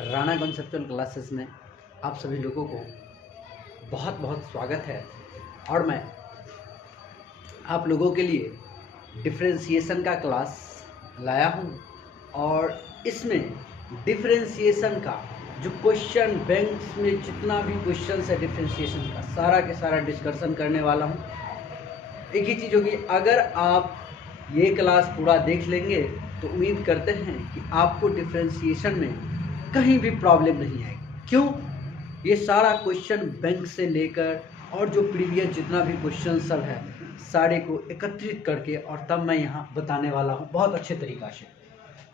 Rana conceptual classes में आप सभी लोगों को बहुत बहुत स्वागत है। और मैं आप लोगों के लिए डिफरेंशिएशन का क्लास लाया हूं और इसमें डिफरेंशिएशन का जो क्वेश्चन बैंक्स में जितना भी क्वेश्चन है डिफरेंशिएशन का सारा के सारा डिस्कशन करने वाला हूं। एक ही चीज़ होगी, अगर आप ये क्लास पूरा देख लेंगे तो उम्मीद करते हैं कि आपको डिफरेंशिएशन में कहीं भी प्रॉब्लम नहीं आएगी। क्यों? ये सारा क्वेश्चन बैंक से लेकर और जो प्रीवियस जितना भी क्वेश्चन सब है सारे को एकत्रित करके और तब मैं यहाँ बताने वाला हूँ बहुत अच्छे तरीक़ा से।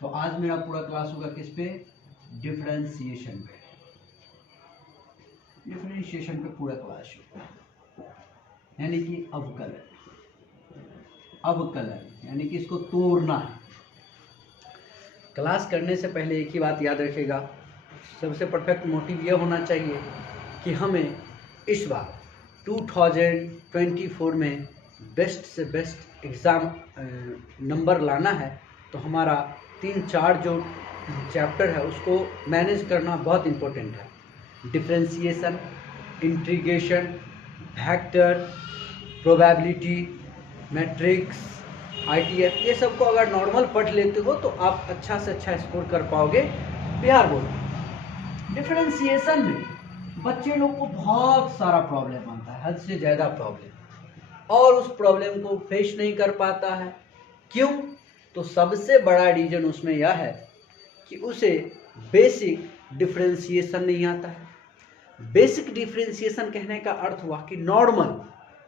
तो आज मेरा पूरा क्लास होगा किस पे? डिफरेंशिएशन पे। डिफरेंशिएशन पे पूरा क्लास होगा, यानी कि अवकलन यानी कि इसको तोड़ना है। क्लास करने से पहले एक ही बात याद रखिएगा, सबसे परफेक्ट मोटिव ये होना चाहिए कि हमें इस बार 2024 में बेस्ट से बेस्ट एग्ज़ाम नंबर लाना है। तो हमारा 3-4 जो चैप्टर है उसको मैनेज करना बहुत इम्पोर्टेंट है। Differentiation, integration, vector, probability, matrix, ITF, ये सब को अगर नॉर्मल पढ़ लेते हो तो आप अच्छा से अच्छा स्कोर कर पाओगे बिहार बोर्ड। डिफरेंशिएशन में बच्चे लोग को बहुत सारा प्रॉब्लम आता है, हद से ज़्यादा प्रॉब्लम, और उस प्रॉब्लम को फेस नहीं कर पाता है। क्यों? तो सबसे बड़ा रीज़न उसमें यह है कि उसे बेसिक डिफरेंशिएशन नहीं आता है। बेसिक डिफरेंशिएशन कहने का अर्थ हुआ कि नॉर्मल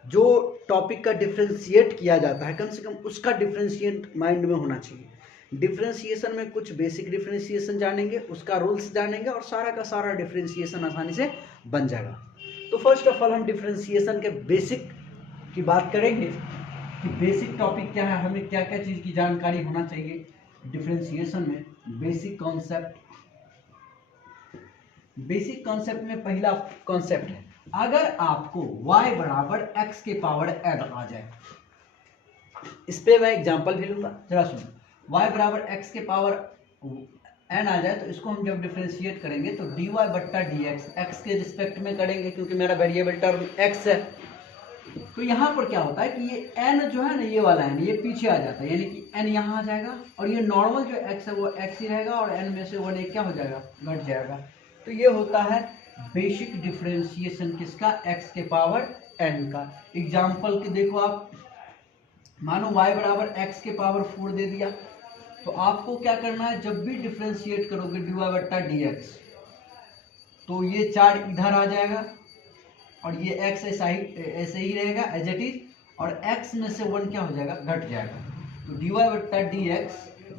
जो टॉपिक का डिफरेंशिएट किया जाता है कम से कम उसका डिफरेंशिएट माइंड में होना चाहिए। डिफरेंशिएशन में कुछ बेसिक डिफरेंशिएशन जानेंगे, उसका रूल्स जानेंगे और सारा का सारा डिफरेंशिएशन आसानी से बन जाएगा। तो फर्स्ट ऑफ ऑल हम डिफरेंशिएशन के बेसिक की बात करेंगे कि बेसिक टॉपिक क्या है, हमें क्या क्या चीज़ की जानकारी होना चाहिए डिफरेंशिएशन में। बेसिक कॉन्सेप्ट में पहला कॉन्सेप्ट है, अगर आपको y बराबर x के पावर n आ जाए, इस पे मैं एग्जांपल भी लूंगा, जरा सुनो। y बराबर x के पावर n आ जाए तो इसको हम जब डिफरेंशिएट करेंगे तो dy बट्टा dx x के रिस्पेक्ट में करेंगे क्योंकि मेरा वेरिएबल टर्म x है। तो यहाँ पर क्या होता है कि ये n जो है ना, ये वाला n ये पीछे आ जाता है, यानी कि n यहाँ आ जाएगा और ये नॉर्मल जो x है वो x ही रहेगा और n में से 1 एक क्या हो जाएगा, घट जाएगा। तो ये होता है बेसिक डिफरेंशिएशन किसका? x के पावर n का। एग्जाम्पल के देखो आप, मानो y बराबर x के पावर 4 दे दिया तो आपको क्या करना है, जब भी डिफरेंशिएट करोगे dy बट्टा dx तो ये 4 इधर आ जाएगा और ये x ऐसे ही रहेगा एज इट इज, और x में से 1 क्या हो जाएगा, घट जाएगा। तो dy बट्टा dx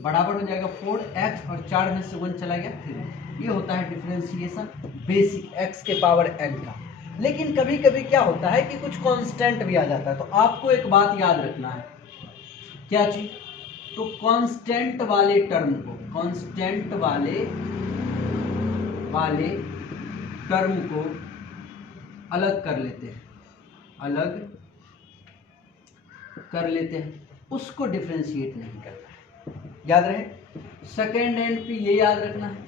बराबर हो जाएगा 4x और 4 में से 1 चला गया 3। ये होता है डिफरेंशिएशन बेसिक x के पावर n का। लेकिन कभी कभी क्या होता है कि कुछ कांस्टेंट भी आ जाता है, तो आपको एक बात याद रखना है, क्या चीज? तो कांस्टेंट वाले टर्म को अलग कर लेते हैं, उसको डिफरेंशिएट नहीं करना है। याद रहे, सेकेंड एंड पे ये याद रखना है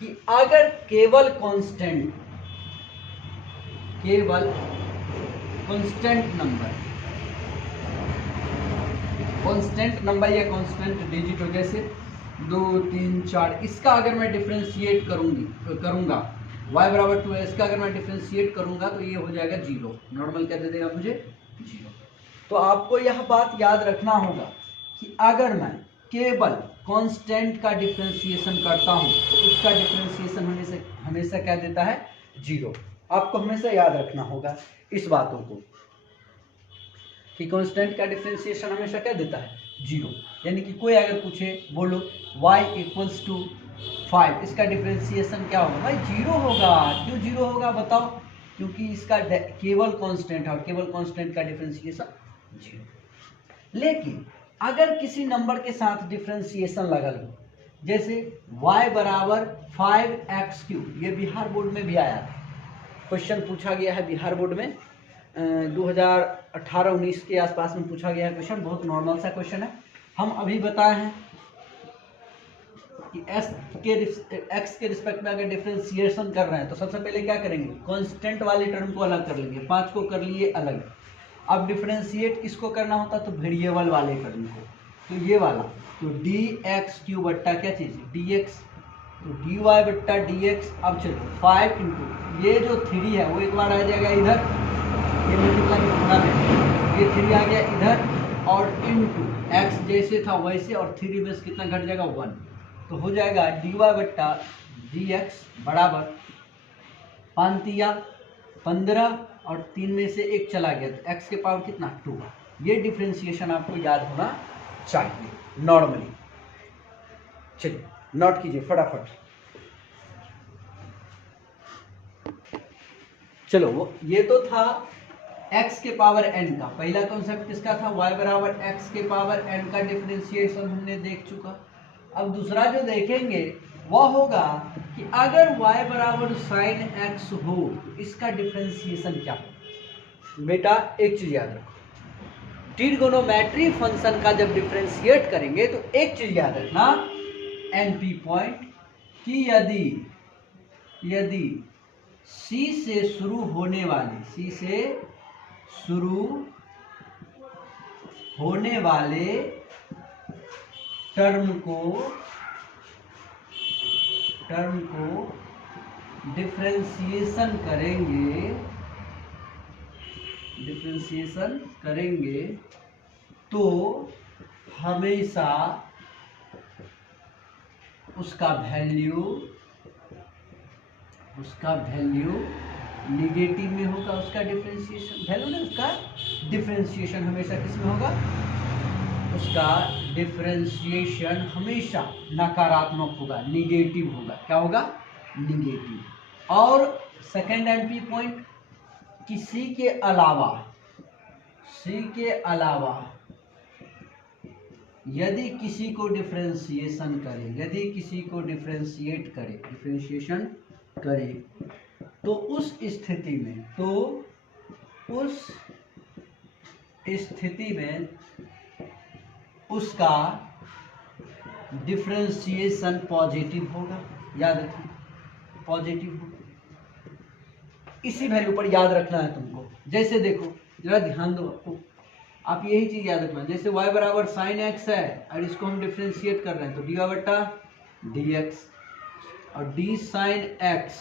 कि अगर केवल कांस्टेंट नंबर या कांस्टेंट डिजिट हो, जैसे 2, 3, 4, इसका अगर मैं डिफरेंशिएट करूंगा y बराबर 2 है, इसका अगर मैं डिफरेंशिएट करूंगा तो ये हो जाएगा 0। नॉर्मल क्या दे देगा मुझे? 0। तो आपको यह बात याद रखना होगा कि अगर मैं केवल कांस्टेंट का डिफरेंशिएशन करता हूं तो उसका डिफरेंशिएशन हमेशा क्या देता है? 0। आपको हमेशा याद रखना होगा इस बातों को कि कांस्टेंट का डिफरेंशिएशन हमेशा क्या देता है? 0। यानी कि कोई अगर पूछे, बोलो y = 5, इसका डिफरेंशिएशन क्या होगा? भाई 0 होगा। क्यों 0 होगा बताओ? क्योंकि इसका केवल कांस्टेंट है और केवल कांस्टेंट का डिफरेंशिएशन 0। लेकिन अगर किसी नंबर के साथ डिफरेंशिएशन लगा लो, जैसे y बराबर 5x³, ये बिहार बोर्ड में भी आया था, क्वेश्चन पूछा गया है बिहार बोर्ड में 2018-19 के आसपास में पूछा गया है क्वेश्चन, बहुत नॉर्मल सा क्वेश्चन है। हम अभी बताए हैं कि एक्स के रिस्पेक्ट में अगर डिफरेंशिएशन कर रहे हैं तो सबसे पहले क्या करेंगे, कांस्टेंट वाले टर्म को अलग कर लेंगे, 5 को कर लिए अलग। अब डिफरेंशिएट किसको करना होता तो वेरिएबल वाले टर्म को, तो ये वाला, तो डी एक्स क्यू बट्टा क्या चीज़ डी एक्स, तो डी वाई बट्टा डी एक्स। अब चलो 5 इंटू ये जो 3 है वो एक बार आ जाएगा इधर, ये मल्टीप्लाई होना है, ये 3 आ गया इधर, और इंटू एक्स जैसे था वैसे, और 3 में से कितना घट जाएगा 1, तो हो जाएगा डी वाई बट्टा डी एक्स बराबर 5 15 और 3 में से 1 चला गया तो एक्स के पावर कितना 2। ये डिफरेंशिएशन आपको याद होना चाहिए नॉर्मली। चलिए नोट कीजिए फटाफट। चलो ये तो था x के पावर n का, पहला कॉन्सेप्ट किसका था, y बराबर x के पावर n का डिफरेंशिएशन हमने देख चुका। अब दूसरा जो देखेंगे वह होगा कि अगर y बराबर साइन x हो तो इसका डिफरेंशिएशन क्या हो। बेटा एक चीज याद रखो, ट्रिगोनोमेट्री फंक्शन का जब डिफरेंशिएट करेंगे तो एक चीज याद रखना एनपी पॉइंट, कि यदि C से शुरू होने वाले टर्म को डिफरेंशिएशन करेंगे तो हमेशा उसका वैल्यू निगेटिव में होगा। उसका डिफरेंशिएशन वैल्यू ना, उसका डिफरेंशिएशन हमेशा किस में होगा, उसका डिफरेंशिएशन हमेशा नकारात्मक होगा, निगेटिव होगा। क्या होगा, निगेटिव। और सेकेंड एमपी पॉइंट कि सी के अलावा यदि किसी को डिफरेंशिएशन करे तो उस स्थिति में उसका डिफरेंशिएशन पॉजिटिव होगा। याद रखिए, पॉजिटिव होगा। इसी वैल्यू पर याद रखना है तुमको। जैसे देखो जरा ध्यान दो, आप यही चीज याद रखना। जैसे y बराबर साइन एक्स है और इसको हम डिफरेंशिएट कर रहे हैं तो डी वाई बट्टा डी एक्स और डी साइन एक्स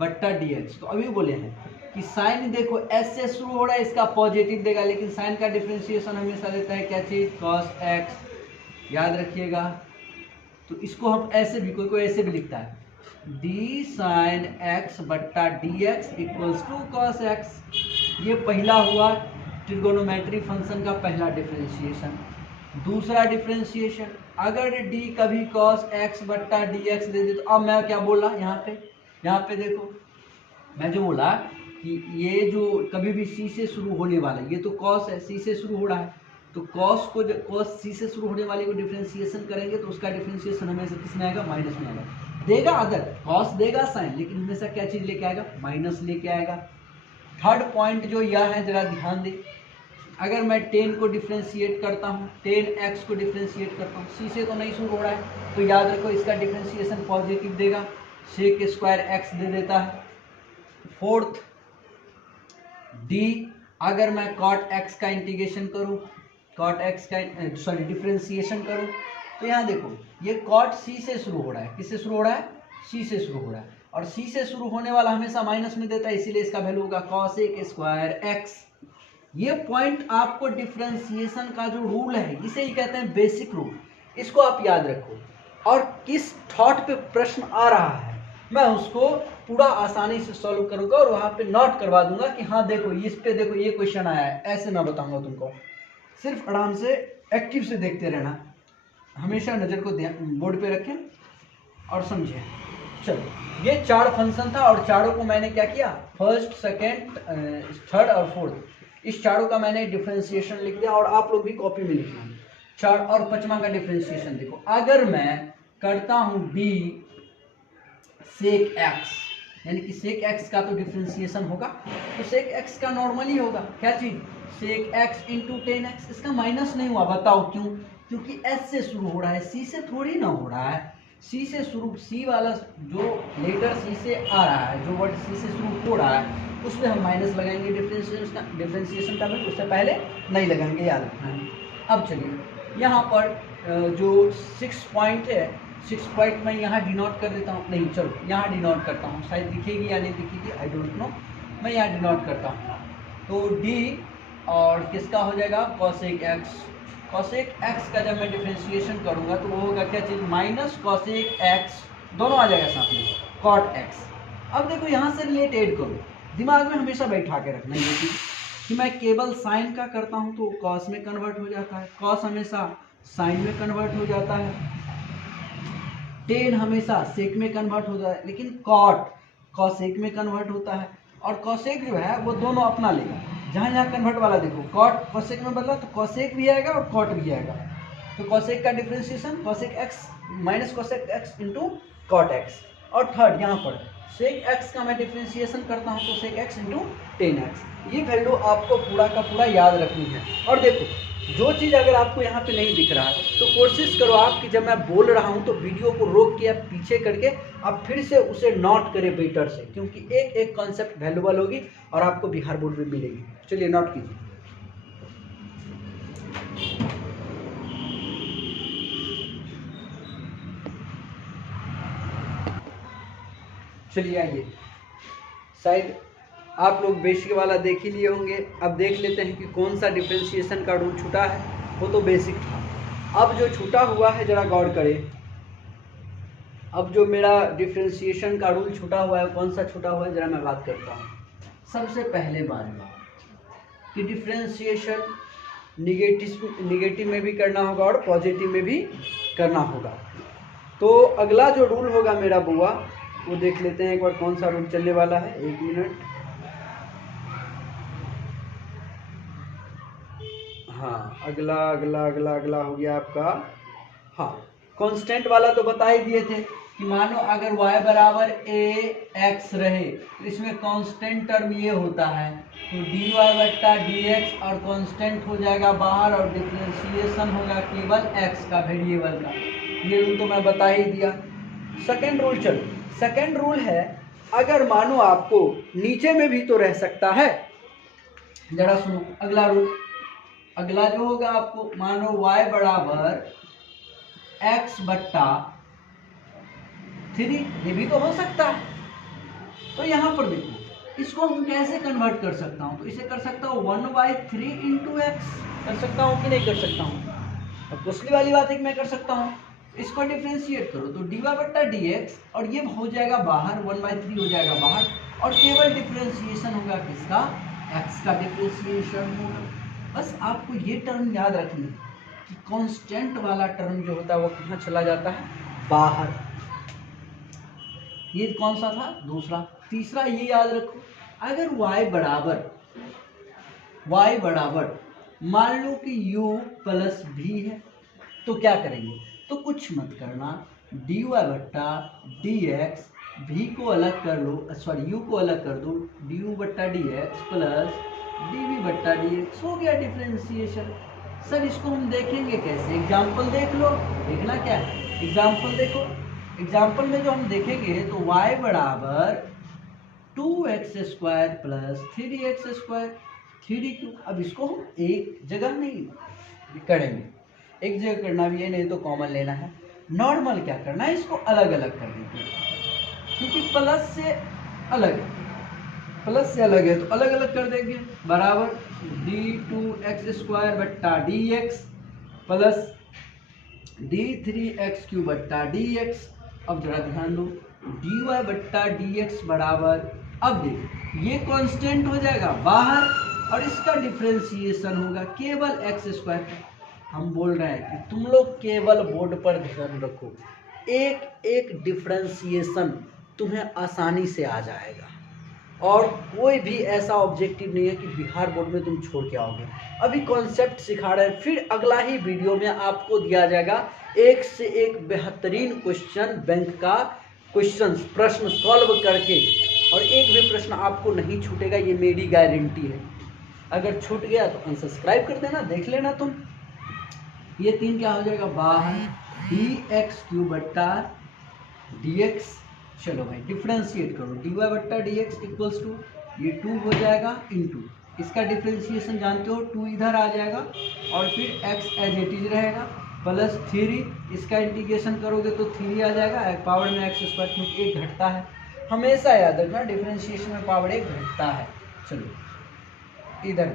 बट्टा डी एक्स। तो अभी बोले हैं कि साइन देखो एस से शुरू हो रहा है, इसका पॉजिटिव देगा, लेकिन साइन का डिफरेंशिएशन हमेशा देता है क्या चीज, कॉस एक्स। याद रखिएगा। तो इसको हम ऐसे भी, कोई ऐसे भी लिखता है, डी साइन एक्स बट्टा D X equals to cos X. ये पहला हुआ ट्रिगोनोमेट्री फंक्शन का पहला डिफरेंशिएशन। दूसरा डिफरेंशिएशन, अगर d कभी cos x बट्टा डी एक्स दे दे तो अब मैं क्या बोला यहाँ पे देखो, मैं जो बोला कि ये जो कभी भी c से शुरू होने वाला, ये तो cos है, c से शुरू हो रहा है, तो cos c से शुरू होने वाले को डिफरेंशिएशन करेंगे तो उसका डिफरेंशिएशन हमेशा किस में आएगा, माइनस में आएगा। देगा अदर cos देगा साइन, लेकिन हमेशा क्या चीज लेके आएगा, माइनस लेके आएगा। थर्ड पॉइंट जो यह है, जरा ध्यान दे, अगर मैं 10 को डिफरेंशिएट करता हूँ, 10x को डिफरेंशिएट करता हूँ, c से तो नहीं शुरू हो रहा है, तो याद रखो इसका डिफरेंशिएशन पॉजिटिव देगा, sec स्क्वायर x दे देता है। फोर्थ d, अगर मैं cot x का इंटीग्रेशन करूँ, डिफरेंशिएशन करूँ, तो यहाँ देखो ये cot c से शुरू हो रहा है, किससे शुरू हो रहा है, c से शुरू हो रहा है, और c से शुरू होने वाला हमेशा माइनस में देता है, इसीलिए इसका वैल्यू होगा cos स्क्वायर x। ये पॉइंट आपको डिफरेंशिएशन का जो रूल है, इसे ही कहते हैं बेसिक रूल, इसको आप याद रखो। और किस थॉट पे प्रश्न आ रहा है मैं उसको पूरा आसानी से सॉल्व करूंगा और वहां पे नोट करवा दूंगा कि हाँ देखो इस पे देखो ये क्वेश्चन आया है, ऐसे मैं बताऊंगा तुमको। सिर्फ आराम से एक्टिव से देखते रहना, हमेशा नज़र को बोर्ड पे रखें और समझें। चलो ये 4 फंक्शन था और चारों को मैंने क्या किया, फर्स्ट सेकेंड थर्ड और फोर्थ, इस चारों का मैंने डिफरेंशिएशन लिख दिया और आप लोग भी कॉपी में लिखना। 4 और 5वां का डिफरेंशिएशन देखो, अगर मैं करता हूं b sec x, यानी कि sec x का तो डिफरेंशिएशन होगा, तो sec x का नॉर्मली होगा क्या चीज, sec x इंटू 10x। इसका माइनस नहीं हुआ, बताओ क्यों, क्योंकि s से शुरू हो रहा है, c से थोड़ी ना हो रहा है। सी से शुरू, सी वाला जो लेटर सी से आ रहा है, जो वर्ड सी से शुरू हो रहा है, उसमें हम माइनस लगाएंगे डिफ्रेंशिएशन का वैल्यू, उससे पहले नहीं लगाएंगे, याद रखना है। अब चलिए यहाँ पर जो 6 पॉइंट है, 6 पॉइंट मैं यहाँ डिनोट कर देता हूँ, नहीं चलो यहाँ डिनोट करता हूँ, शायद दिखेगी या नहीं दिखेगी आई डोंट नो, मैं यहाँ डिनोट करता हूँ। तो डी और किसका हो जाएगा कॉसेक एक्स, कॉसेक एक्स का जब मैं डिफ्रेंशिएशन करूँगा तो वो होगा क्या चीज़ माइनस कॉसेक एक्स, दोनों आ जाएगा साथ में कॉट एक्स। अब देखो यहाँ से रिलेट ऐड करो, दिमाग में हमेशा बैठा के रखना ये चीज़ कि मैं केवल साइन का करता हूँ तो कॉस में कन्वर्ट हो जाता है, कॉस हमेशा साइन में कन्वर्ट हो जाता है, टेन हमेशा सेक में कन्वर्ट होता है, लेकिन कॉट कॉसेक में कन्वर्ट होता है। और कॉसेक जो है वो दोनों अपना लेगा, जहाँ जहाँ कन्वर्ट वाला देखो कॉट कॉसेक में बदला तो कॉसेक भी आएगा और कॉट भी आएगा। तो कॉसेक का differentiation cosec X minus cosec X into cot X. और थर्ड यहाँ पर सेक एक्स का मैं डिफ्रेंशिएशन करता हूँ तो sec x into tan x. ये वैल्यू आपको पूरा का पूरा याद रखनी है। और देखो जो चीज़ अगर आपको यहाँ पे नहीं दिख रहा है तो कोशिश करो आप कि जब मैं बोल रहा हूँ तो वीडियो को रोक के आप पीछे करके आप फिर से उसे नोट करें बेटर से, क्योंकि एक एक कॉन्सेप्ट वैल्यूबल होगी और आपको बिहार बोर्ड में मिलेगी। चलिए नोट कीजिए। चलिए आइए, शायद आप लोग बेसिक वाला देख ही लिए होंगे। अब देख लेते हैं कि कौन सा डिफरेंशिएशन का रूल छूटा है, वो तो बेसिक था। अब जो छूटा हुआ है जरा गौर करें। अब जो मेरा डिफरेंशिएशन का रूल छूटा हुआ है कौन सा छूटा हुआ है जरा मैं बात करता हूँ। सबसे पहले बात कि डिफरेंशिएशन निगेटिव में भी करना होगा और पॉजिटिव में भी करना होगा। तो अगला जो रूल होगा मेरा बुआ वो देख लेते हैं एक बार कौन सा रूल चलने वाला है। एक मिनट, हाँ अगला अगला अगला अगला हो गया आपका, हाँ कांस्टेंट वाला तो बता ही दिए थे कि मानो अगर y बराबर a x रहे तो इसमें कांस्टेंट टर्म ये होता है तो dy बट्टा dx और कांस्टेंट हो जाएगा बाहर और डिफरेंशिएशन होगा केवल x का वेरिएबल का। ये रूल तो मैं बता ही दिया। सेकेंड रूल, चलो सेकेंड रूल है अगर मानो आपको नीचे में भी तो रह सकता है, जरा सुनो अगला रूल। अगला जो होगा आपको मानो y बराबर x बट्टा 3, ये भी तो हो सकता है। तो यहाँ पर देखो इसको हम कैसे कन्वर्ट कर सकता हूँ, तो इसे कर सकता हूँ 1/3 इंटू एक्स, कर सकता हूँ कि नहीं कर सकता हूँ। अब दूसरी वाली बात है कि मैं कर सकता हूँ, इसको डिफ्रेंशिएट करो तो डी वाई बट्टा डी एक्स और ये हो जाएगा बाहर 1/3 हो जाएगा बाहर और केवल डिफ्रेंशिएशन होगा किसका, एक्स का डिफ्रेंशिएशन होगा। बस आपको ये टर्म याद रखनी है कि कांस्टेंट वाला टर्म जो होता है वो कहाँ चला जाता है, बाहर। ये कौन सा था, दूसरा। तीसरा ये याद रखो अगर y बराबर मान लो कि u प्लस भी है तो क्या करेंगे, तो कुछ मत करना, dy बट्टा डी एक्स, भी को अलग कर लो, सॉरी u को अलग कर दो, du बट्टा डी एक्स प्लस dv बट्टा डी एक्स, हो गया डिफ्रेंशिएशन। सर इसको हम देखेंगे कैसे, एग्जाम्पल देख लो, देखना क्या है एग्जाम्पल देखो। एग्जाम्पल में जो हम देखेंगे तो y बराबर 2x² प्लस 3x², 3 क्यों। अब इसको हम एक जगह नहीं करेंगे, एक जगह करना भी है नहीं तो कॉमन लेना है। नॉर्मल क्या करना है, इसको अलग अलग कर देंगे क्योंकि प्लस से अलग है, प्लस से अलग है तो अलग अलग कर देंगे। बराबर d2x² बट्टा dx प्लस d3x³ बट्टा dx। अब जरा ध्यान दो dy बट्टा dx बराबर, अब देखो ये कांस्टेंट हो जाएगा बाहर और इसका डिफरेंशिएशन होगा केवल x²। हम बोल रहे हैं कि तुम लोग केवल बोर्ड पर ध्यान रखो, एक एक डिफरेंशिएशन तुम्हें आसानी से आ जाएगा और कोई भी ऐसा ऑब्जेक्टिव नहीं है कि बिहार बोर्ड में तुम छोड़ के आओगे। अभी कॉन्सेप्ट सिखा रहे हैं, फिर अगला ही वीडियो में आपको दिया जाएगा एक से एक बेहतरीन क्वेश्चन, बैंक का क्वेश्चन प्रश्न सॉल्व करके, और एक भी प्रश्न आपको नहीं छूटेगा, ये मेरी गारंटी है। अगर छूट गया तो अनसब्सक्राइब कर देना, देख लेना तुम। ये 3 क्या हो जाएगा बाहर dx³ बट्टा dx। चलो भाई डिफ्रेंशिएट करो, dy बट्टा dx इक्वल्स टू ये 2 हो जाएगा इंटू इसका डिफ्रेंशिएशन जानते हो 2 इधर आ जाएगा और फिर x एज इट इज रहेगा प्लस 3 इसका इंटीग्रेशन करोगे तो 3 आ जाएगा पावर में x स्क्वायर क्योंकि 1 घटता है। हमेशा याद रखना डिफ्रेंशिएशन में पावर 1 घटता है। चलो इधर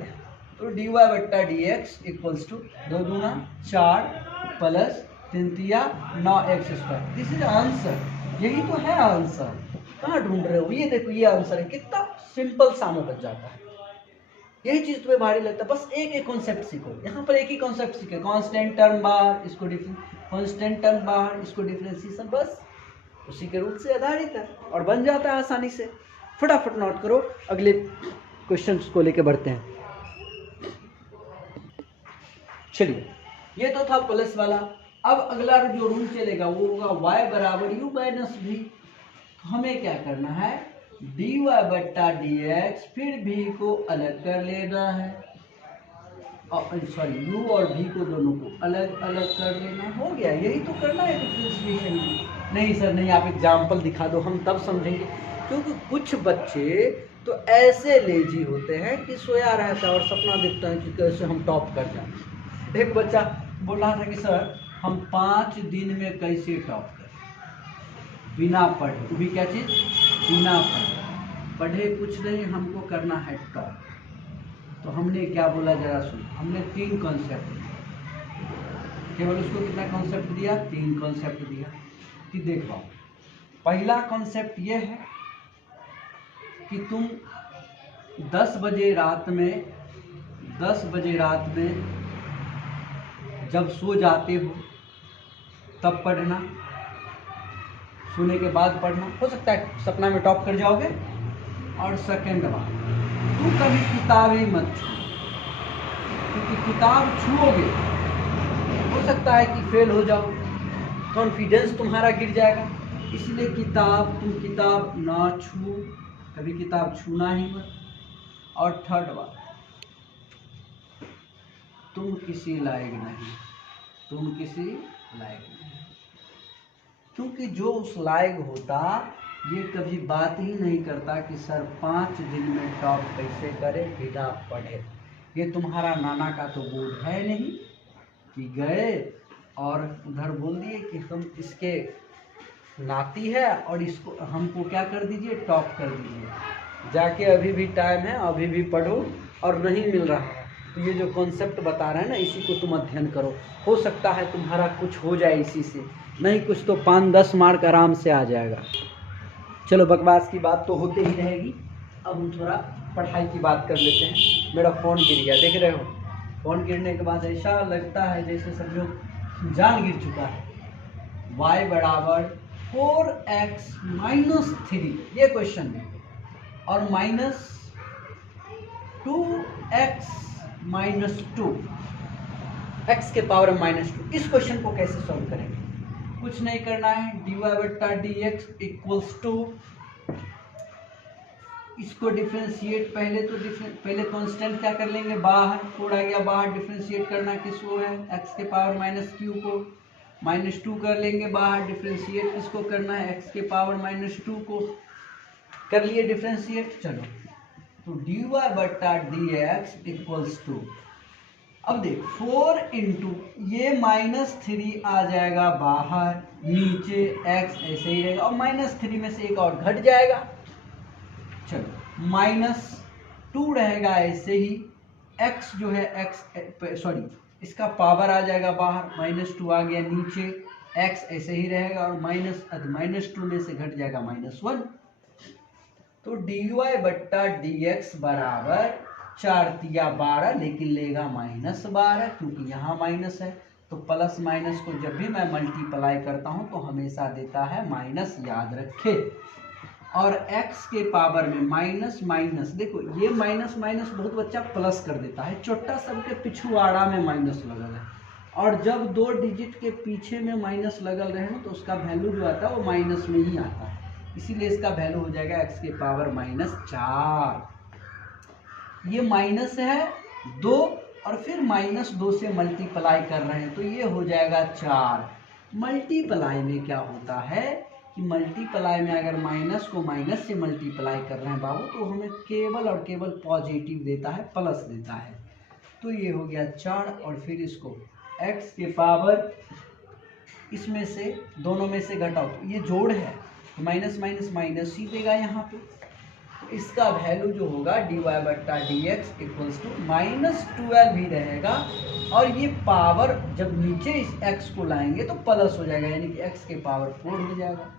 तो dy बट्टा dx इक्वल्स टू 2 दूना 4 प्लस 3 तिया 9x square. This is answer, यही तो है आंसर। कहाँ ढूंढ रहे हो? ये देखो ये आंसर है। कितना सिंपल सा में बच जाता है। यही चीज तुम्हें भारी लगता है, बस एक एक कॉन्सेप्ट सीखो। यहाँ पर एक ही कॉन्सेप्ट सीखे, कांस्टेंट टर्म बाहर इसको कांस्टेंट टर्म बाहर इसको डिफरेंशिएशन, बस उसी के रूल से आधारित है और बन जाता है आसानी से। फटाफट नोट करो, अगले क्वेश्चन को लेके बढ़ते हैं। चलिए ये तो था प्लस वाला। अब अगला जो रूल चलेगा वो होगा y बराबर u माइनस v। तो हमें क्या करना है, dy बट्टा dx, फिर v को अलग कर लेना है, सॉरी u और v को दोनों को अलग अलग कर लेना। हो गया, यही तो करना है डिफरेंशिएशन में। नहीं सर नहीं, आप एग्जाम्पल दिखा दो, हम तब समझेंगे। क्योंकि कुछ बच्चे तो ऐसे लेजी होते हैं कि सोया रहता है और सपना देखता है कि कैसे हम टॉप कर जाए। एक बच्चा बोल रहा था कि सर हम 5 दिन में कैसे टॉप करें बिना पढ़े, वो भी क्या चीज़, बिना पढ़े कुछ नहीं, हमको करना है टॉप। तो हमने क्या बोला जरा सुन, हमने 3 कॉन्सेप्ट दिया, केवल उसको कितना कॉन्सेप्ट दिया, 3 कॉन्सेप्ट दिया कि देख पाओ। पहला कॉन्सेप्ट ये है कि तुम 10 बजे रात में जब सो जाते हो तब पढ़ना, सोने के बाद पढ़ना, हो सकता है सपना में टॉप कर जाओगे। और सेकंड बात, तू कभी किताब ही मत छू, क्योंकि किताब छूओगे हो सकता है कि फेल हो जाओ, कॉन्फिडेंस तुम्हारा गिर जाएगा। इसलिए तुम किताब ना छू, कभी किताब छूना ही मत। और थर्ड बात, तुम किसी लायक नहीं, क्योंकि जो उस लायक होता ये कभी बात ही नहीं करता कि सर 5 दिन में टॉप कैसे करे बिना पढ़े। ये तुम्हारा नाना का तो बोर्ड है नहीं कि गए और उधर बोल दिए कि हम इसके नाती है और इसको हमको क्या कर दीजिए, टॉप कर दीजिए। जाके अभी भी टाइम है, अभी भी पढ़ो, और नहीं मिल रहा है तो ये जो कॉन्सेप्ट बता रहे हैं ना, इसी को तुम अध्ययन करो। हो सकता है तुम्हारा कुछ हो जाए इसी से, नहीं कुछ तो 5-10 मार्क आराम से आ जाएगा। चलो बकवास की बात तो होते ही रहेगी, अब हम थोड़ा पढ़ाई की बात कर लेते हैं। मेरा फ़ोन गिर गया, देख रहे हो, फ़ोन गिरने के बाद ऐसा लगता है जैसे समझो जान गिर चुका है। y बराबर 4x माइनस 3 ये क्वेश्चन है, और माइनस 2x माइनस 2, x के पावर माइनस 2। इस क्वेश्चन को कैसे सॉल्व करेंगे? कुछ नहीं करना है, dy बट्टा dx इक्वल्स टू, इसको डिफ्रेंशिएट पहले कांस्टेंट क्या कर लेंगे, बाहर 4 आ गया बाहर, डिफ्रेंशिएट करना किसको है, x के पावर माइनस q को, माइनस 2 कर लेंगे बाहर, डिफ्रेंशिएट किसको करना है, x के पावर माइनस 2 को, कर लिए डिफ्रेंशिएट। चलो तो dy बट्टा dx इक्वल्स टू, अब देख 4 इंटू ये माइनस 3 आ जाएगा बाहर, नीचे x ऐसे ही रहेगा और माइनस 3 में से एक और घट जाएगा। चलो माइनस 2 रहेगा ऐसे ही, x जो है इसका पावर आ जाएगा बाहर, माइनस 2 आ गया नीचे, x ऐसे ही रहेगा और माइनस 2 में से घट जाएगा -1। तो dy बट्टा dx बराबर 4 तिया 12, लेकिन लेगा -12 क्योंकि यहाँ माइनस है। तो प्लस माइनस को जब भी मैं मल्टीप्लाई करता हूँ तो हमेशा देता है माइनस, याद रखे। और x के पावर में माइनस माइनस, देखो ये माइनस माइनस बहुत बच्चा प्लस कर देता है, छोटा सबके पिछुआड़ा में माइनस लगल है, और जब 2 डिजिट के पीछे में माइनस लगल रहे ना तो उसका वैल्यू जो आता है वो माइनस में ही आता है, इसीलिए इसका वैल्यू हो जाएगा x के पावर -4। ये माइनस है 2 और फिर -2 से मल्टीप्लाई कर रहे हैं तो ये हो जाएगा 4। मल्टीप्लाई में क्या होता है कि मल्टीप्लाई में अगर माइनस को माइनस से मल्टीप्लाई कर रहे हैं बाबू तो हमें केवल और केवल पॉजिटिव देता है, प्लस देता है। तो ये हो गया 4 और फिर इसको x के पावर इसमें से दोनों में से घटाओ तो ये जोड़ है तो माइनस माइनस माइनस ही देगा यहाँ पे। तो इसका वैल्यू जो होगा dy बट्टा डी एक्स इक्वल्स टू -12 ही रहेगा और ये पावर जब नीचे इस x को लाएंगे तो प्लस हो जाएगा, यानी कि x के पावर 4 हो जाएगा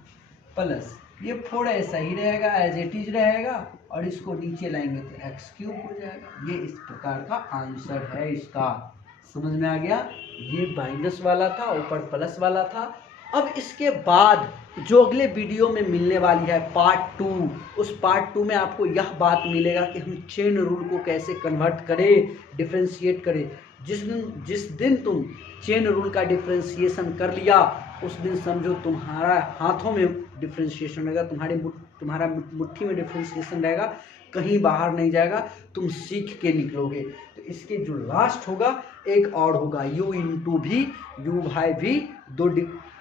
प्लस ये 4 ऐसा ही रहेगा, एज इट इज रहेगा और इसको नीचे लाएंगे तो x क्यूब हो जाएगा। ये इस प्रकार का आंसर है इसका। समझ में आ गया? ये माइनस वाला था, ऊपर प्लस वाला था। अब इसके बाद जो अगले वीडियो में मिलने वाली है पार्ट 2, उस पार्ट 2 में आपको यह बात मिलेगा कि हम चेन रूल को कैसे कन्वर्ट करें, डिफ्रेंशिएट करें। जिस दिन तुम चेन रूल का डिफ्रेंशिएशन कर लिया उस दिन समझो तुम्हारा हाथों में डिफ्रेंशिएशन रहेगा, तुम्हारा मुट्ठी में डिफ्रेंशिएशन रहेगा, कहीं बाहर नहीं जाएगा, तुम सीख के निकलोगे। तो इसके जो लास्ट होगा एक और होगा u इंटू भी, u बाई भी,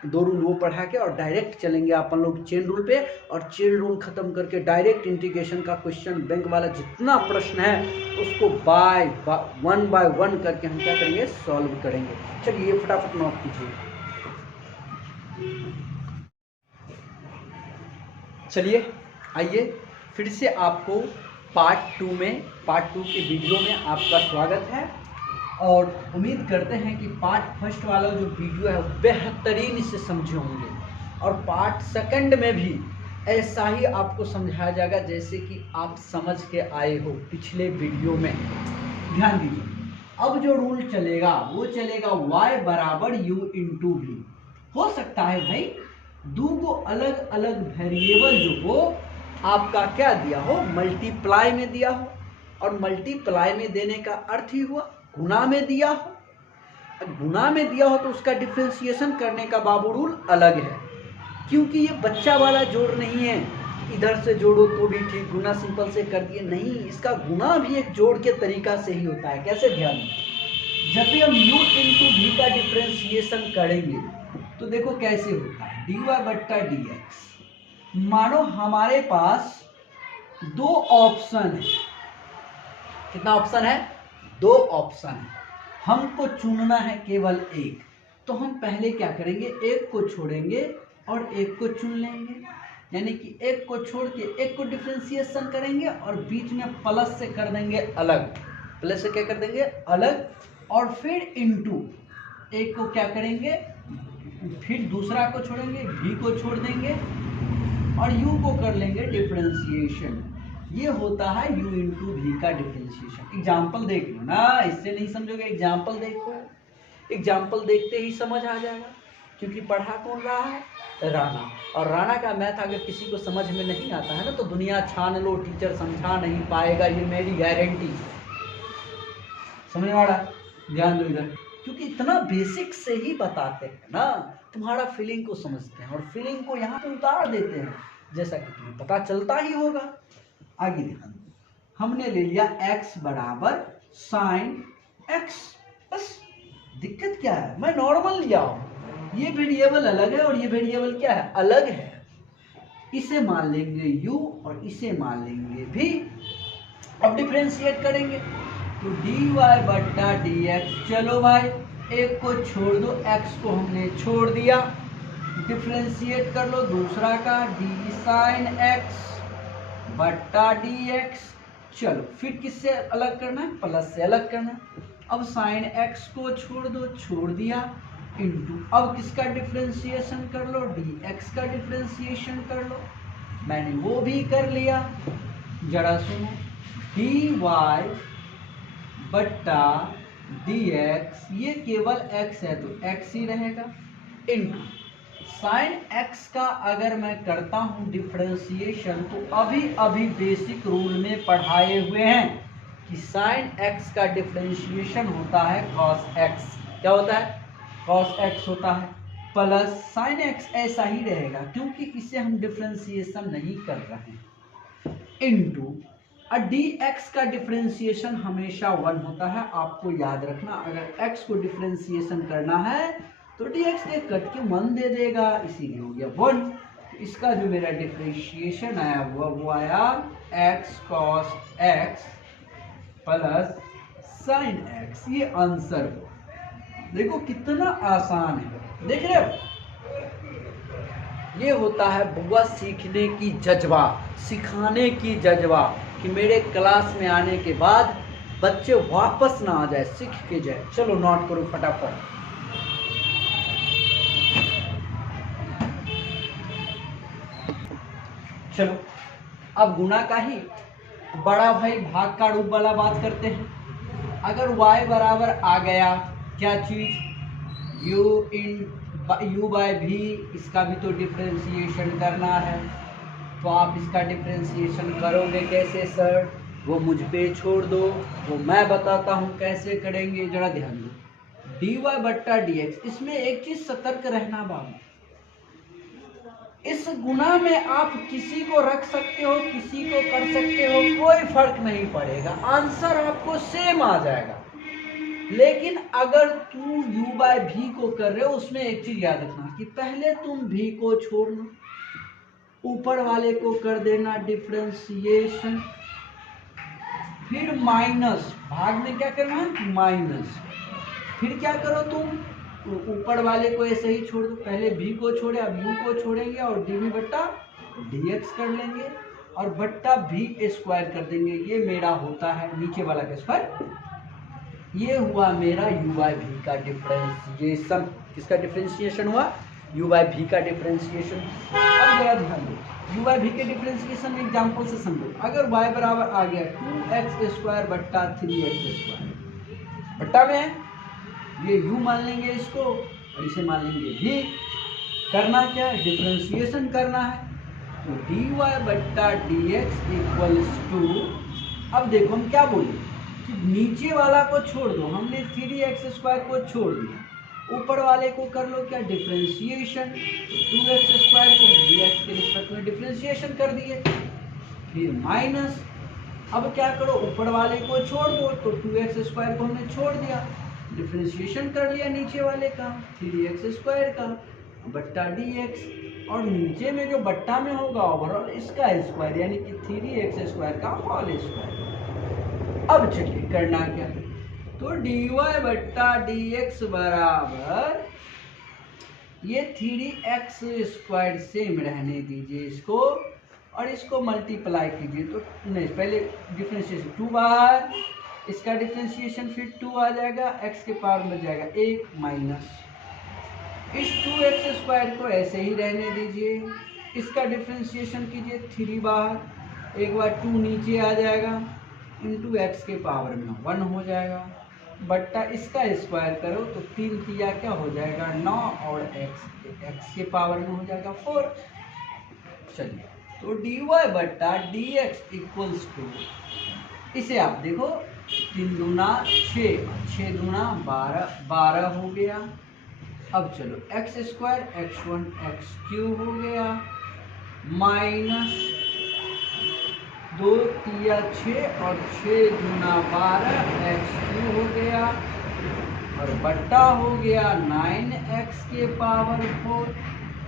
दो रूल वो पढ़ा के और डायरेक्ट चलेंगे अपन लोग चेन रूल पे और चेन रूल खत्म करके डायरेक्ट इंटीग्रेशन का क्वेश्चन बैंक वाला जितना प्रश्न है उसको वन बाय वन करके हम क्या करेंगे, सॉल्व करेंगे। चलिए फटाफट नोट कीजिए। चलिए आइए फिर से आपको पार्ट 2 के वीडियो में आपका स्वागत है और उम्मीद करते हैं कि पार्ट फर्स्ट वाला जो वीडियो है बेहतरीन से समझे होंगे और पार्ट सेकंड में भी ऐसा ही आपको समझाया जाएगा जैसे कि आप समझ के आए हो पिछले वीडियो में। ध्यान दीजिए, अब जो रूल चलेगा वो चलेगा y बराबर u इंटू भी। हो सकता है भाई दो को अलग अलग वेरिएबल जो हो आपका क्या दिया हो, मल्टीप्लाई में दिया हो, और मल्टीप्लाई में देने का अर्थ ही हुआ गुना में दिया हो। गुना में दिया हो तो उसका डिफरेंशिएशन करने का बाबू रूल अलग है, क्योंकि ये बच्चा वाला जोड़ नहीं है इधर से जोड़ो तो भी ठीक, गुना सिंपल से कर दिए नहीं, इसका गुना भी एक जोड़ के तरीका से ही होता है। कैसे? ध्यान दें, जब भी हम u इंटू भी का डिफरेंशिएशन करेंगे तो देखो कैसे होता है, dy बट्टा डी एक्स। मानो हमारे पास दो ऑप्शन है, कितना ऑप्शन है? दो ऑप्शन है, हमको चुनना है केवल एक। तो हम पहले क्या करेंगे, एक को छोड़ेंगे और एक को चुन लेंगे, यानी कि एक को छोड़ के एक को डिफरेंशिएशन करेंगे और बीच में प्लस से कर देंगे अलग, प्लस से क्या कर देंगे अलग, और फिर इनटू एक को क्या करेंगे, फिर दूसरा को छोड़ेंगे, भी को छोड़ देंगे और u को कर लेंगे डिफरेंशिएशन। ये होता है u इंटू भी का डिफरेंशिएशन। एग्जाम्पल देख लो ना, इससे नहीं समझोगे, एग्जाम्पल देखो, एग्जाम्पल देखते ही समझ आ जाएगा। क्योंकि पढ़ा कौन रहा है? राणा। और राणा का मैथ अगर किसी को समझ में नहीं आता है ना तो दुनिया छान लो, टीचर समझा नहीं पाएगा, ये मेरी गारंटी। समझ में आ रहा? ध्यान दो इधर, क्योंकि इतना बेसिक से ही बताते हैं ना, तुम्हारा फीलिंग को समझते हैं और फीलिंग को यहाँ पे उतार देते हैं, जैसा कि तुम्हें पता चलता ही होगा। आगे ध्यान दो, हमने ले लिया x बराबर साइन x। बस दिक्कत क्या है, मैं नॉर्मल लिया हूँ, ये वेरिएबल अलग है और ये वेरिएबल क्या है, अलग है। इसे मान लेंगे u और इसे मान लेंगे v। अब डिफरेंशिएट करेंगे तो dy बट्टा dx। चलो भाई एक को छोड़ दो, x को हमने छोड़ दिया, डिफरेंशिएट कर लो दूसरा का, d साइन x बट्टा dx। चलो फिर किससे अलग करना है, प्लस से अलग करना है। अब साइन x को छोड़ दो, छोड़ दिया, इंटू अब किसका डिफरेंशिएशन कर लो, dx का डिफरेंशिएशन कर लो। मैंने वो भी कर लिया, जरा सुनो, dy बट्टा dx, ये केवल x है तो x ही रहेगा, इंटू साइन x का अगर मैं करता हूं डिफरेंशिएशन तो अभी बेसिक रूल में पढ़ाए हुए हैं कि साइन x का डिफरेंशिएशन होता है cos x। क्या होता है? cos x होता है, प्लस साइन x ऐसा ही रहेगा क्योंकि इसे हम डिफरेंशिएशन नहीं कर रहे हैं, इनटू dx का डिफरेंशिएशन हमेशा 1 होता है। आपको याद रखना, अगर x को डिफरेंशिएशन करना है तो dx के कट के 1 दे देगा, इसीलिए हो गया 1। इसका जो मेरा डिफरेंशिएशन आया वो आया x cos x plus sin x। ये आंसर हो। देखो कितना आसान है, देख रहे हो। ये होता है बुआ सीखने की जज्बा, सिखाने की जज्बा, कि मेरे क्लास में आने के बाद बच्चे वापस ना आ जाए, सीख के जाए। चलो नोट करो फटाफट। चलो अब गुणा का ही बड़ा भाई भाग का रूप वाला बात करते हैं। अगर y बराबर आ गया क्या चीज, u बाय भी, इसका भी तो डिफरेंशिएशन करना है। तो आप इसका डिफरेंशिएशन करोगे कैसे सर, वो मुझ पे छोड़ दो, वो मैं बताता हूँ कैसे करेंगे। जरा ध्यान दो, dy बट्टा dx। इसमें एक चीज सतर्क रहना बाबू, इस गुना में आप किसी को रख सकते हो, किसी को कर सकते हो, कोई फर्क नहीं पड़ेगा, आंसर आपको सेम आ जाएगा। लेकिन अगर तू u बाय भी को कर रहे हो, उसमें एक चीज याद रखना कि पहले तुम भी को छोड़ना, ऊपर वाले को कर देना डिफरेंशिएशन, फिर माइनस, भाग में क्या करना है माइनस, फिर क्या करो तुम ऊपर वाले को ऐसे ही छोड़ दो। पहले भी को छोड़े, अब u को छोड़ेंगे और dv बट्टा dx कर लेंगे और बट्टा भी स्क्वायर कर देंगे। ये मेरा होता है नीचे वाला का स्क्वायर। ये हुआ मेरा u बाय भी का डिफरेंशिएशन। किसका डिफरेंशिएशन हुआ, u बाय भी का डिफरेंशिएशन। अब जरा ध्यान दो, u बाय भी के डिफरेंशिएशन में एग्जांपल से समझो। अगर y बराबर आ गया 2x स्क्वायर बट्टा 3x स्क्वायर, बट्टा में है ये u मान लेंगे इसको और इसे मान लेंगे भी। करना क्या है, डिफरेंशिएशन करना है। तो dy बट्टा dx इक्वल्स टू, अब देखो हम क्या बोले कि नीचे वाला को छोड़ दो, हमने 3x स्क्वायर को छोड़ दिया, ऊपर वाले को कर लो क्या डिफरेंशिएशन, तो 2x स्क्वायर को dx के रिस्पेक्ट में डिफरेंशिएशन कर दिए, फिर माइनस। अब क्या करो, ऊपर वाले को छोड़ दो, तो 2x स्क्वायर को हमने छोड़ दिया, डिफरेंशिएशन कर लिया नीचे वाले का 3x स्क्वायर का बट्टा dx, और नीचे में जो बट्टा में होगा ओवरऑल इसका स्क्वायर, यानी कि 3x स्क्वायर का होल स्क्वायर। अब चलिए करना क्या, तो dy बट्टा dx बराबर ये 3x स्क्वायर सेम रहने दीजिए इसको, और इसको मल्टीप्लाई कीजिए। तो नहीं, पहले डिफरेंशिएशन 2 बाहर, इसका डिफरेंशिएशन फिर 2 आ जाएगा, x के पावर में जाएगा 1 माइनस, इस 2x स्क्वायर को ऐसे ही रहने दीजिए, इसका डिफरेंशिएशन कीजिए 3 बाहर, एक बार 2 नीचे आ जाएगा, इंटू x के पावर में 1 हो जाएगा, बट्टा इसका स्क्वायर करो तो 3 किया क्या हो जाएगा 9, और x के पावर में हो जाएगा 4। चलिए तो dy बट्टा dx इक्वल्स टू, इसे आप देखो 3 दूना 6, 6 दूना 12, 12 हो गया। अब चलो x square x1 x cube हो गया, माइनस 2 तिया 6 और 6 दूना 12 x क्यूब हो गया, और बट्टा हो गया 9x के पावर 4,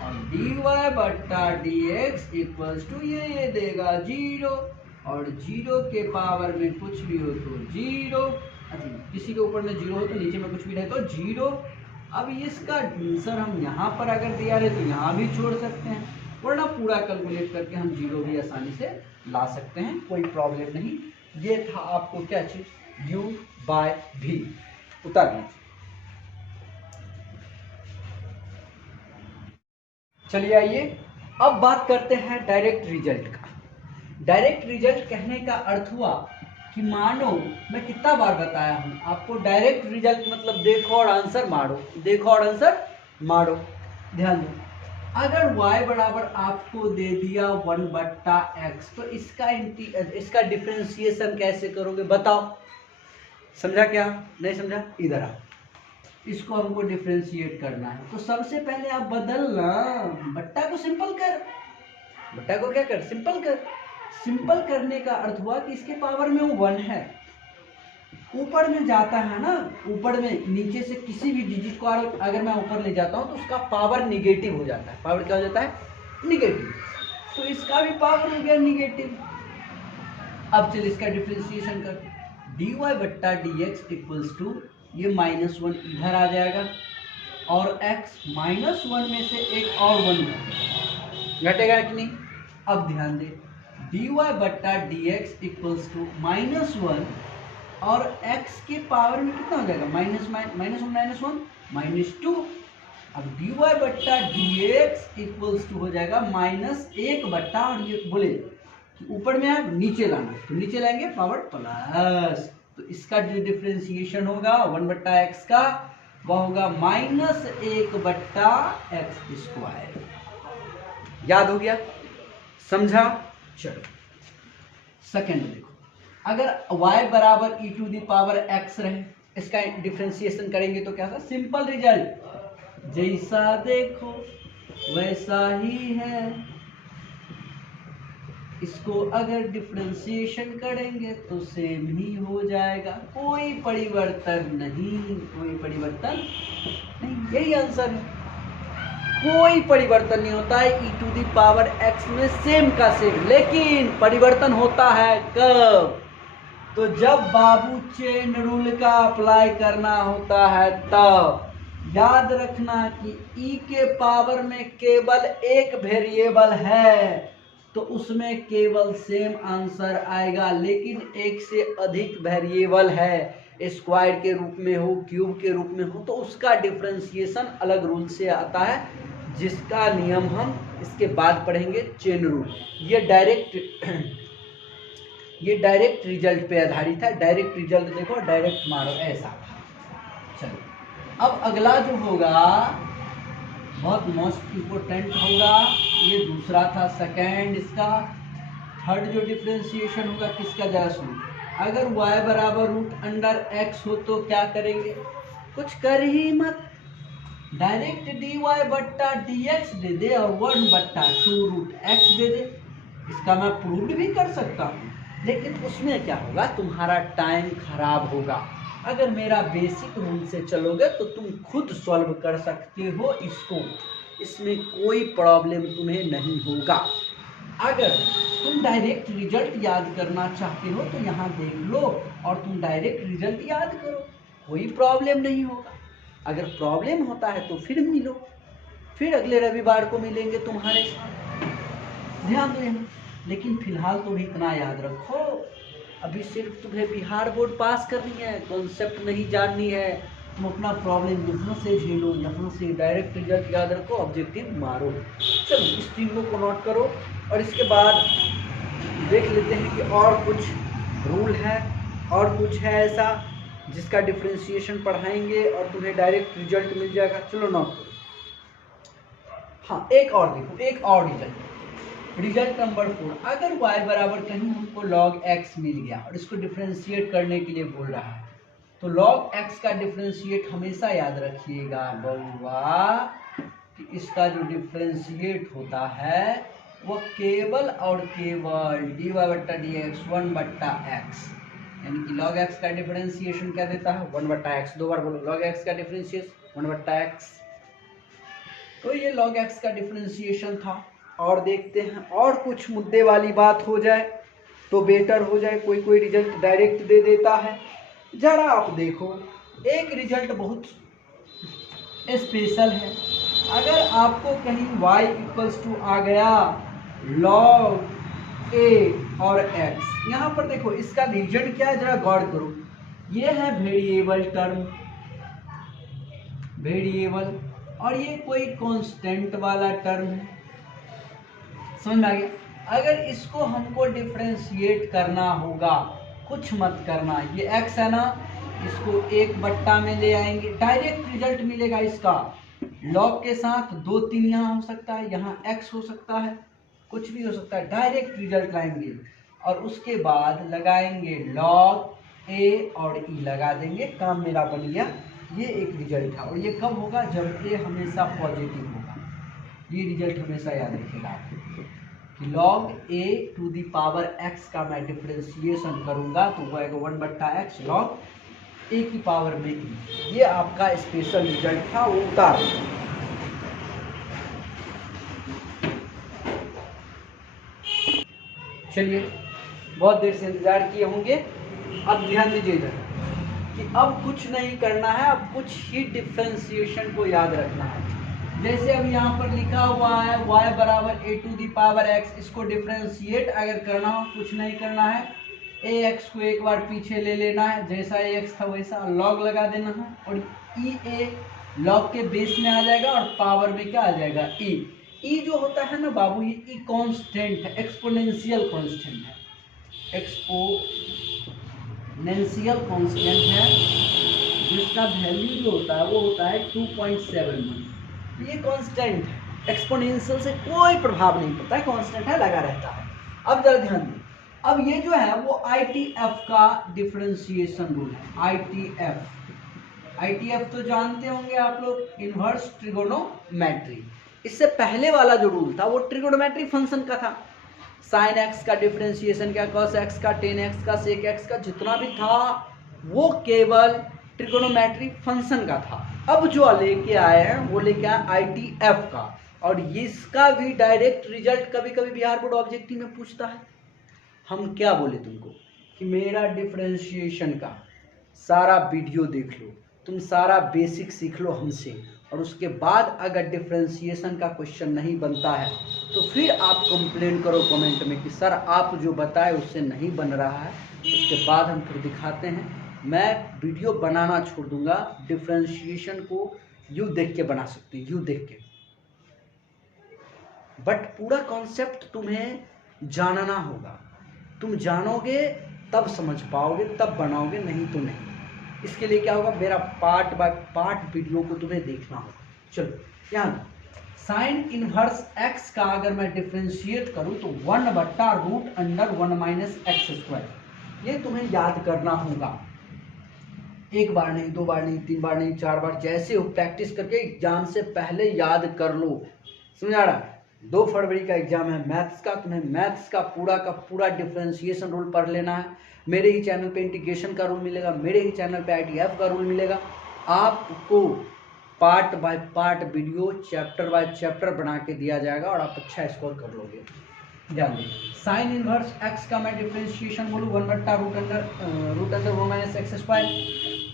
और dy बट्टा dx इक्वल्स टू ये देगा 0, और 0 के पावर में कुछ भी हो तो 0, अच्छा किसी के ऊपर में 0 हो तो नीचे में कुछ भी रहे तो 0। अब इसका आंसर हम यहाँ पर अगर दिया रहे तो यहाँ भी छोड़ सकते हैं, वरना पूरा कैलकुलेट करके हम 0 भी आसानी से ला सकते हैं, कोई प्रॉब्लम नहीं। ये था आपको क्या चीज u बाय भी, उतार लीजिए। चलिए आइए अब बात करते हैं डायरेक्ट रिजल्ट का। डायरेक्ट रिजल्ट कहने का अर्थ हुआ कि मानो, मैं कितना बार बताया हूं आपको, डायरेक्ट रिजल्ट मतलब देखो और आंसर मारो, देखो और आंसर मारो। ध्यान दो, अगर y बराबर आपको दे दिया 1 बट्टा x, तो इसका डिफरेंशिएशन कैसे करोगे बताओ, समझा क्या नहीं समझा, इधर आओ, इसको हमको डिफरेंशिएट करना है। तो सबसे पहले आप बदलना, बट्टा को सिंपल कर, बट्टा को क्या कर सिंपल कर। सिंपल करने का अर्थ हुआ कि इसके पावर में वो 1 है, ऊपर में जाता है ना, ऊपर में नीचे से किसी भी डिजिट को अगर मैं ऊपर ले जाता हूं तो उसका पावर निगेटिव हो जाता है। पावर क्या हो जाता है निगेटिव, तो इसका भी पावर हो गया निगेटिव। अब चलिए इसका डिफ्रेंसिएशन कर, dy बट्टा dx इक्वल्स टू ये -1 इधर आ जाएगा और x -1 में से एक और 1 घटेगा कि नहीं। अब ध्यान दे, dy बट्टा dx इक्वल्स टू -1 और x के पावर में कितना हो जाएगा, -1 -1 -2। अब dy बट्टा dx इक्वल्स टू हो जाएगा -1 बट्टा, और ये बोले कि ऊपर में है नीचे लाना, तो नीचे लाएंगे पावर प्लस, तो इसका जो डिफ्रेंसिएशन होगा 1 बट्टा एक्स का वह होगा -1 बट्टा एक्स स्क्वायर। याद हो गया, समझा। चलो सेकंड देखो, अगर y बराबर e to the power x रहे, इसका डिफ्रेंसिएशन करेंगे तो क्या था, सिंपल रिजल्ट, जैसा देखो वैसा ही है। इसको अगर डिफ्रेंसिएशन करेंगे तो सेम ही हो जाएगा, कोई परिवर्तन नहीं, कोई परिवर्तन नहीं, यही आंसर है। कोई परिवर्तन नहीं होता है e to the power x में, सेम का सेम, लेकिन परिवर्तन होता है कब, तो जब बाबू चेन रूल का अप्लाई करना होता है तब। याद रखना कि e के पावर में केवल एक वेरिएबल है तो उसमें केवल सेम आंसर आएगा, लेकिन एक से अधिक वेरिएबल है, स्क्वायर के रूप में हो, क्यूब के रूप में हो, तो उसका डिफरेंशिएशन अलग रूल से आता है, जिसका नियम हम इसके बाद पढ़ेंगे, चेन रूल। ये डायरेक्ट रिजल्ट पे आधारित है। डायरेक्ट रिजल्ट देखो, डायरेक्ट मारो, ऐसा। चलो अब अगला जो होगा बहुत मोस्ट इम्पोर्टेंट होगा, ये दूसरा था, सेकेंड इसका। थर्ड जो डिफ्रेंसिएशन होगा किसका, जरा सुनो, अगर y बराबर √x हो तो क्या करेंगे, कुछ कर ही मत, डायरेक्ट dy बट्टा dx दे दे और 1 बट्टा 2√x दे दे। इसका मैं प्रूव भी कर सकता हूँ, लेकिन उसमें क्या होगा, तुम्हारा टाइम खराब होगा। अगर मेरा बेसिक रूल से चलोगे तो तुम खुद सॉल्व कर सकते हो इसको, इसमें कोई प्रॉब्लम तुम्हें नहीं होगा। अगर तुम डायरेक्ट रिजल्ट याद करना चाहते हो तो यहाँ देख लो और तुम डायरेक्ट रिजल्ट याद करो, कोई प्रॉब्लम नहीं होगा। अगर प्रॉब्लम होता है तो फिर मिलो, फिर अगले रविवार को मिलेंगे तुम्हारे साथ, ध्यान दो यहाँ। लेकिन फिलहाल तुम इतना याद रखो, अभी सिर्फ तुम्हें बिहार बोर्ड पास करनी है, कॉन्सेप्ट नहीं जाननी है। तुम अपना प्रॉब्लम यहाँ से झेलो, यहाँ से डायरेक्ट रिजल्ट याद रखो, ऑब्जेक्टिव मारो। चलो इस चीज़ को नोट करो और इसके बाद देख लेते हैं कि और कुछ रूल है और कुछ है ऐसा जिसका डिफ्रेंसिएशन पढ़ाएंगे और तुम्हें डायरेक्ट रिजल्ट मिल जाएगा। चलो नोट करो। हाँ एक और देखो, एक और रिजल्ट नंबर 4, अगर y बराबर कहीं हमको log x मिल गया और इसको डिफ्रेंशिएट करने के लिए बोल रहा है, तो log x का डिफ्रेंशिएट हमेशा याद रखिएगा बउआ कि इसका जो डिफ्रेंशिएट होता है वो केवल और केवल dy बट्टा dx 1 बट्टा x, यानी कि log x का डिफ्रेंशिएशन क्या देता है, 1 बट्टा x। दो बार बोलो, log x का डिफ्रेंशिएशन 1 बट्टा x। तो ये log x का डिफ्रेंशिएशन था। और देखते हैं और कुछ मुद्दे वाली बात हो जाए तो बेटर हो जाए, कोई कोई रिजल्ट डायरेक्ट दे देता है। जरा आप देखो, एक रिजल्ट बहुत स्पेशल है। अगर आपको कहीं y इक्वल्स टू आ गया log a और x, यहाँ पर देखो इसका रीजन क्या है, जरा गौर करो। ये है वेरिएबल टर्म, वेरिएबल, और ये कोई कांस्टेंट वाला टर्म है, समझ में आ गया। अगर इसको हमको डिफ्रेंशिएट करना होगा, कुछ मत करना, ये x है ना, इसको 1 बट्टा में ले आएंगे, डायरेक्ट रिजल्ट मिलेगा इसका। log के साथ 2 3 यहाँ हो सकता है, यहाँ x हो सकता है, कुछ भी हो सकता है, डायरेक्ट रिजल्ट लाएंगे और उसके बाद लगाएंगे log a और e लगा देंगे, काम मेरा बन गया। ये एक रिजल्ट है और ये कब होगा, जब a हमेशा पॉजिटिव होगा। ये रिजल्ट हमेशा याद रखिएगा कि log a to the power x का मैं डिफ्रेंशिएशन करूंगा तो वो आएगा 1 बट्टा x log a की पावर में e। ये आपका स्पेशल रिजल्ट था, वो उतार। चलिए, बहुत देर से इंतजार किए होंगे। अब ध्यान दीजिए इधर कि अब कुछ नहीं करना है, अब कुछ ही डिफ्रेंसिएशन को याद रखना है। जैसे अब यहाँ पर लिखा हुआ है y बराबर a to the power x, इसको डिफ्रेंशिएट अगर करना हो कुछ नहीं करना है, ax को एक बार पीछे ले लेना है, जैसा ax था वैसा log लगा देना है और a log के बेस में आ जाएगा और पावर में क्या आ जाएगा e जो होता है ना बाबू, ये e कांस्टेंट है, एक्सपोनेंशियल कांस्टेंट है, एक्सपोनेंशियल कांस्टेंट है, जिसका वैल्यू जो होता है वो होता है 2.71। ये कांस्टेंट है, एक्सपोनेंशियल से कोई प्रभाव नहीं पड़ता है, कांस्टेंट है, लगा रहता है। अब जरा ध्यान दें, अब ये जो है वो ITF का डिफरेंशिएशन रूल है। ITF तो जानते होंगे आप लोग, इनवर्स ट्रिगोनोमेट्री। इससे पहले वाला जो रूल था वो ट्रिगोनोमेट्री फंक्शन का था। साइन एक्स का डिफरेंशिएशन क्या, कॉस एक्स का, टेन एक्स का, सेक एक्स का, जितना भी था वो केवल ट्रिगोनोमेट्री फंक्शन का था। अब जो लेके आए हैं वो लेके आए ITF का, और इसका भी डायरेक्ट रिजल्ट कभी कभी बिहार बोर्ड ऑब्जेक्टिव में पूछता है। हम क्या बोले तुमको कि मेरा डिफरेंशिएशन का सारा वीडियो देख लो, तुम सारा बेसिक सीख लो हमसे, और उसके बाद अगर डिफरेंशिएशन का क्वेश्चन नहीं बनता है तो फिर आप कंप्लेन करो कमेंट में कि सर आप जो बताए उससे नहीं बन रहा है। उसके बाद हम फिर दिखाते हैं, मैं वीडियो बनाना छोड़ दूंगा, डिफरेंशिएशन को यू देख के बना सकते हैं, यू देख के, बट पूरा कॉन्सेप्ट तुम्हें जानना होगा। तुम जानोगे तब समझ पाओगे, तब बनाओगे, नहीं तो नहीं। इसके लिए क्या होगा, मेरा पार्ट बाय पार्ट वीडियो को तुम्हें देखना होगा। चलो यहाँ साइन इनवर्स x का अगर मैं डिफरेंशिएट करूं तो 1/√1 - x², ये तुम्हें याद करना होगा। एक बार नहीं, दो बार नहीं, तीन बार नहीं, चार बार, जैसे हो प्रैक्टिस करके एग्जाम से पहले याद कर लो। समझा रहा? 2 फरवरी का एग्जाम है मैथ्स का, तुम्हें मैथ्स का पूरा डिफरेंशिएशन रूल पढ़ लेना है। मेरे ही चैनल पे इंटीग्रेशन का रूल मिलेगा, मेरे ही चैनल पे ITF का रूल मिलेगा। आपको part by part video, chapter by chapter बना के दिया जाएगा और आप अच्छा स्कोर कर लोगे। ध्यान दें, साइन इनवर्स x का मैं डिफरेंशिएशन बोलूँ 1/√1 - x²।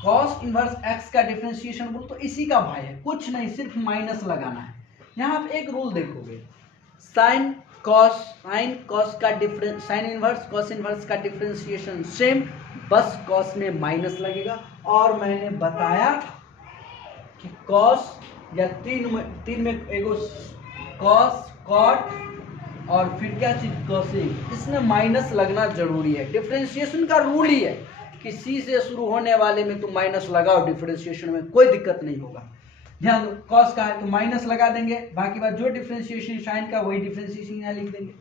कॉस इनवर्स x का डिफरेंशिएशन बोलूँ तो इसी का भाई है, कुछ नहीं, सिर्फ माइनस लगाना है। यहाँ आप एक रूल देखोगे, साइन इनवर्स कॉस इनवर्स का डिफरेंशिएशन सेम, बस कॉस में माइनस लगेगा। और मैंने बताया था कि कॉस या तीन में एगो कॉस, कॉट और फिर क्या चीज कोसेक, इसमें माइनस लगना जरूरी है। डिफरेंशिएशन का रूल ही है कि सी से शुरू होने वाले में तुम माइनस लगाओ, डिफरेंशिएशन में कोई दिक्कत नहीं होगा। ध्यान दो, कॉस का है तो माइनस लगा देंगे, बाकी बात जो डिफरेंशिएशन साइन का वही डिफरेंशिएशन यहाँ लिख देंगे।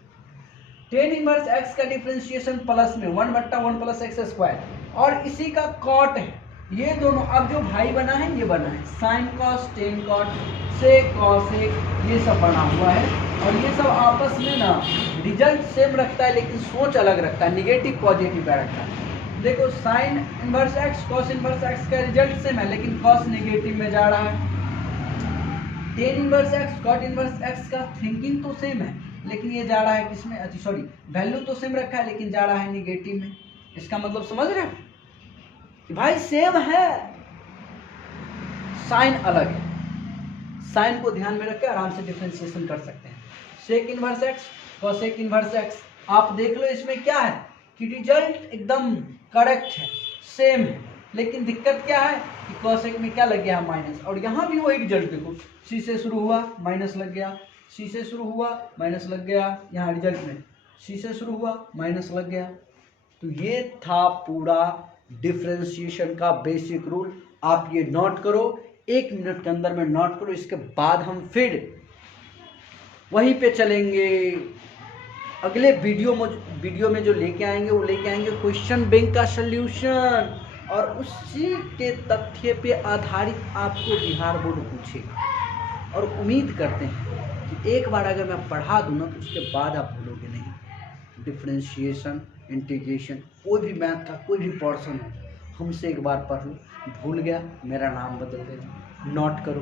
टेन इनवर्स x का डिफरेंशिएशन प्लस में 1/1 + x², और इसी का कॉट है। ये दोनों अब जो भाई बना है ये बना है, sine cos, tan cot, sec cosec, ये सब बना हुआ है। और ये सब आपस में ना रिजल्ट सेम रखता है लेकिन सोच अलग रखता है, निगेटिव पॉजिटिव का रखता है। देखो sine inverse x cos inverse x का रिजल्ट सेम है लेकिन कॉस नेगेटिव में जा रहा है। Tan inverse x cot inverse x का थिंकिंग तो सेम है लेकिन ये जा रहा है किसमें, सॉरी वैल्यू तो सेम रखा है लेकिन जा रहा है नेगेटिव में। इसका मतलब समझ रहे हो कि भाई सेम है, साइन अलग है। साइन को ध्यान में रख के आराम से डिफरेंशिएशन कर सकते हैं। Sec inverse x cosec inverse x, आप देख लो इसमें क्या है कि रिजल्ट एकदम करेक्ट है, सेम है, लेकिन दिक्कत क्या है कि कॉसेक में क्या लग गया माइनस, और यहाँ भी वही रिजल्ट देखो, सी से शुरू हुआ माइनस लग गया, सी से शुरू हुआ माइनस लग गया, यहाँ रिजल्ट में सी से शुरू हुआ माइनस लग गया। तो ये था पूरा डिफरेंशिएशन का बेसिक रूल। आप ये नोट करो, 1 मिनट के अंदर में नोट करो, इसके बाद हम फिर वहीं पे चलेंगे। अगले वीडियो में जो लेके आएंगे वो लेके आएंगे क्वेश्चन बैंक का सल्यूशन, और उसी के तथ्य पे आधारित आपको बिहार बोर्ड पूछेगा। और उम्मीद करते हैं कि एक बार अगर मैं पढ़ा दूँ ना तो उसके बाद आप भूलोगे नहीं। डिफरेंशिएशन, इंटीग्रेशन, कोई भी मैथ का कोई भी पोर्शन हो, हमसे एक बार पढ़ लो, भूल गया मेरा नाम बदल देना, नोट करो।